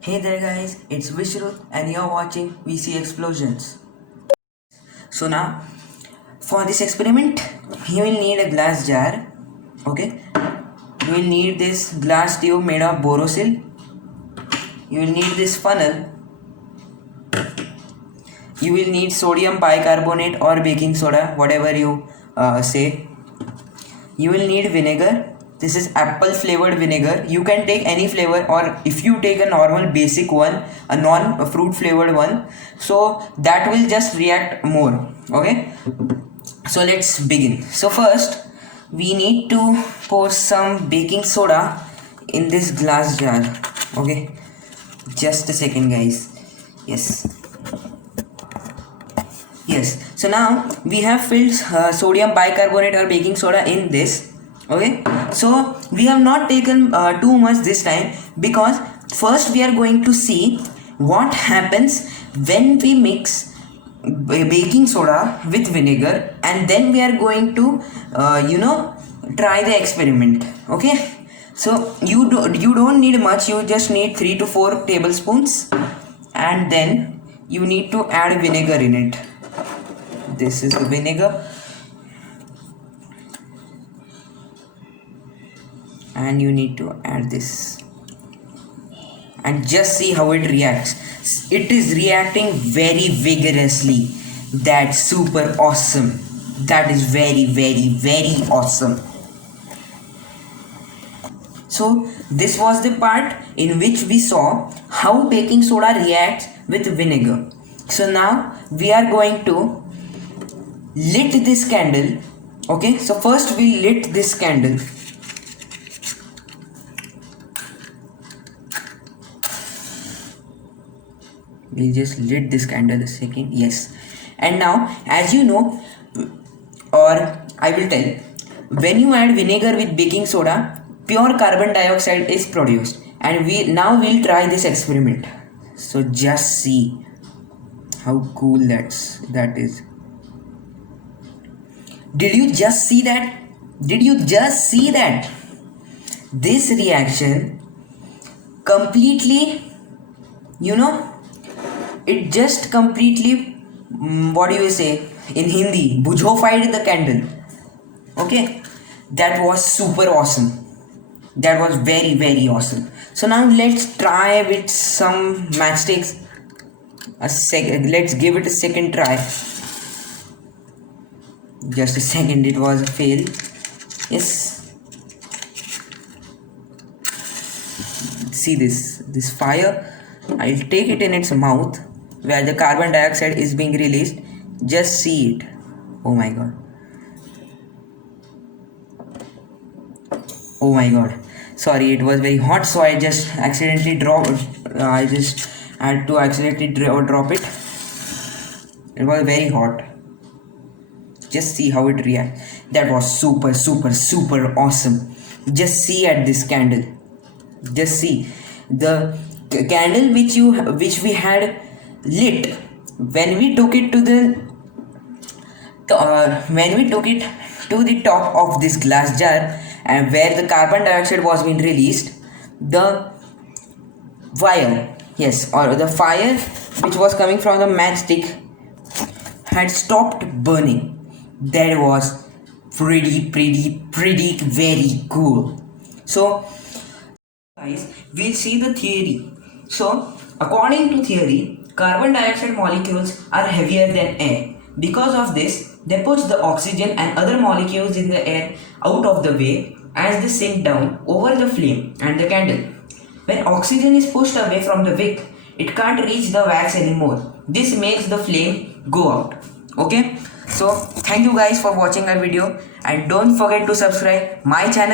Hey there guys, it's Vishrut and you're watching VC Explosions. So now, for this experiment, you will need a glass jar, okay? You will need this glass tube made of borosil. You will need this funnel. You will need sodium bicarbonate or baking soda, whatever you say. You will need vinegar. This is apple flavored vinegar. You can take any flavor, or if you take a normal basic one, a non fruit flavored one, so that will just react more. Okay, so let's begin. So first we need to pour some baking soda in this glass jar. Okay, just a second guys. Yes, so now we have filled sodium bicarbonate or baking soda in this. Okay, so we have not taken too much this time, because first we are going to see what happens when we mix baking soda with vinegar, and then we are going to try the experiment. Okay, so you don't need much, you just need 3 to 4 tablespoons, and then you need to add vinegar in it. This is the vinegar, and you need to add this, and just see how it reacts. It is reacting very vigorously. That's super awesome. That is very awesome. So this was the part in which we saw how baking soda reacts with vinegar. So now we are going to lit this candle. Okay, so first we lit this candle. We just lit this candle a second. Yes, and now, as you know, or I will tell, when you add vinegar with baking soda, pure carbon dioxide is produced, and we'll try this experiment. So just see how cool that is. Did you just see that? This reaction completely, it just completely, what do you say in Hindi, bujhofied the candle. Okay, that was super awesome. That was very awesome. So now let's try with some matchsticks. Let's give it a second try. Just a second, it was a fail. Yes, see this fire. I'll take it in its mouth where the carbon dioxide is being released. Just see it. Oh my god. Oh my god. Sorry, it was very hot, so I just accidentally dropped. I just had to accidentally drop it. It was very hot. Just see how it reacts. That was super awesome. Just see at this candle. Just see the candle which we had lit. When we took it to the top of this glass jar, and where the carbon dioxide was being released, the wire, yes, or the fire which was coming from the matchstick had stopped burning. That was pretty very cool. So guys, we'll see the theory. So according to theory, carbon dioxide molecules are heavier than air. Because of this, they push the oxygen and other molecules in the air out of the way as they sink down over the flame and the candle. When oxygen is pushed away from the wick, it can't reach the wax anymore. This makes the flame go out. Okay, so thank you guys for watching our video, and don't forget to subscribe my channel.